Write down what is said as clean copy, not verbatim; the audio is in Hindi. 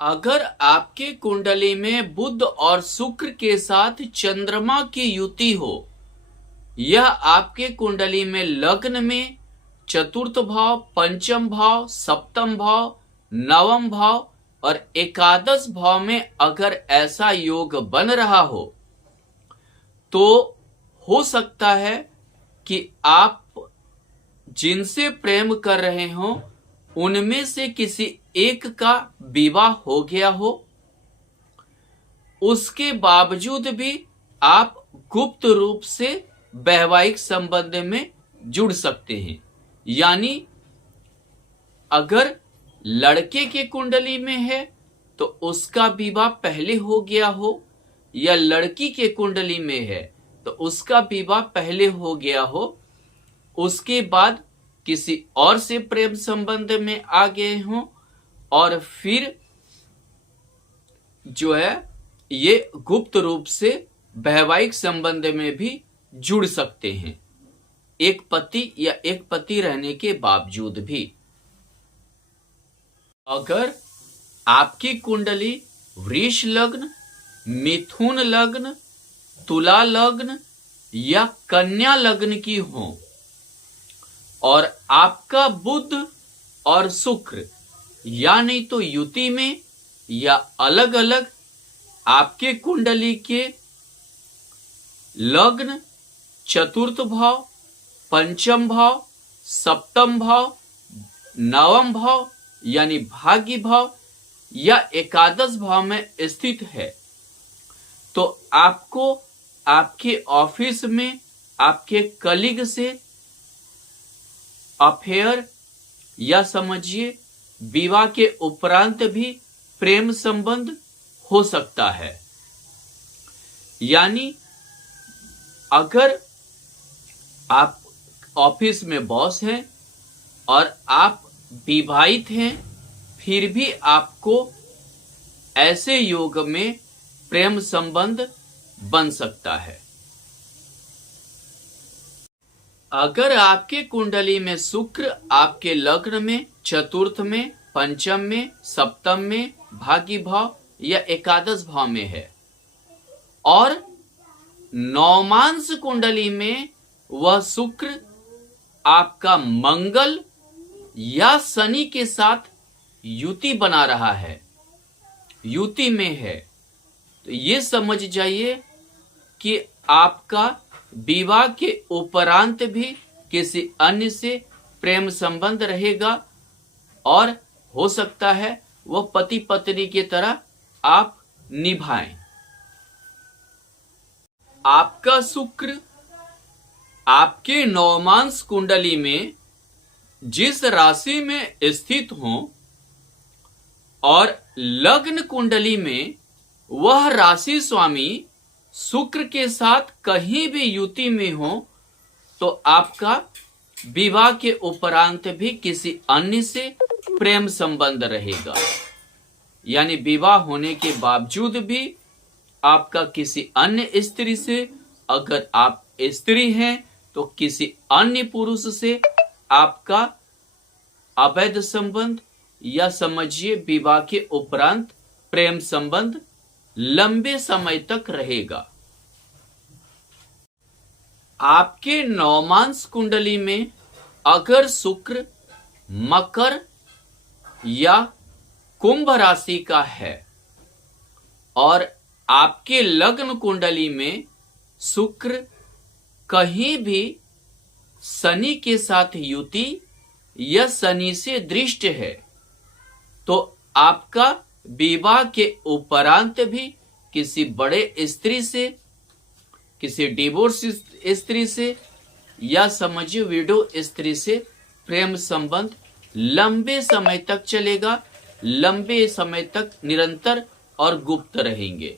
अगर आपके कुंडली में बुध और शुक्र के साथ चंद्रमा की युति हो, यह आपके कुंडली में लग्न में चतुर्थ भाव, पंचम भाव, सप्तम भाव, नवम भाव और एकादश भाव में अगर ऐसा योग बन रहा हो तो हो सकता है कि आप जिनसे प्रेम कर रहे हो उनमें से किसी एक का विवाह हो गया हो। उसके बावजूद भी आप गुप्त रूप से वैवाहिक संबंध में जुड़ सकते हैं। यानी अगर लड़के के कुंडली में है तो उसका विवाह पहले हो गया हो, या लड़की के कुंडली में है तो उसका विवाह पहले हो गया हो, उसके बाद किसी और से प्रेम संबंध में आ गए हों और फिर जो है ये गुप्त रूप से वैवाहिक संबंध में भी जुड़ सकते हैं, एक पति या एक पति रहने के बावजूद भी। अगर आपकी कुंडली वृष लग्न, मिथुन लग्न, तुला लग्न या कन्या लग्न की हो और आपका बुध और शुक्र या नहीं तो युति में या अलग अलग आपके कुंडली के लग्न, चतुर्थ भाव, पंचम भाव, सप्तम भाव, नवम भाव यानी भाग्य भाव या एकादश भाव में स्थित है, तो आपको आपके ऑफिस में आपके कलीग से अफेयर या समझिए विवाह के उपरांत भी प्रेम संबंध हो सकता है। यानी अगर आप ऑफिस में बॉस हैं और आप विवाहित हैं, फिर भी आपको ऐसे योग में प्रेम संबंध बन सकता है। अगर आपके कुंडली में शुक्र आपके लग्न में, चतुर्थ में, पंचम में, सप्तम में, भाग्य भाव या एकादश भाव में है और नवमांश कुंडली में वह शुक्र आपका मंगल या शनि के साथ युति बना रहा है, युति में है, तो ये समझ जाइए कि आपका विवाह के उपरांत भी किसी अन्य से प्रेम संबंध रहेगा और हो सकता है वह पति पत्नी की तरह आप निभाएं। आपका शुक्र आपके नवमांश कुंडली में जिस राशि में स्थित हो और लग्न कुंडली में वह राशि स्वामी शुक्र के साथ कहीं भी युति में हो, तो आपका विवाह के उपरांत भी किसी अन्य से प्रेम संबंध रहेगा। यानी विवाह होने के बावजूद भी आपका किसी अन्य स्त्री से, अगर आप स्त्री हैं तो किसी अन्य पुरुष से आपका अवैध संबंध या समझिए विवाह के उपरांत प्रेम संबंध लंबे समय तक रहेगा। आपके नवमांश कुंडली में अगर शुक्र मकर या कुंभ राशि का है और आपके लग्न कुंडली में शुक्र कहीं भी शनि के साथ युति या शनि से दृष्ट है, तो आपका विवाह के उपरांत भी किसी बड़े स्त्री से, किसी डिवोर्स स्त्री से या समझिए विडो स्त्री से प्रेम संबंध लंबे समय तक चलेगा, लंबे समय तक निरंतर और गुप्त रहेंगे।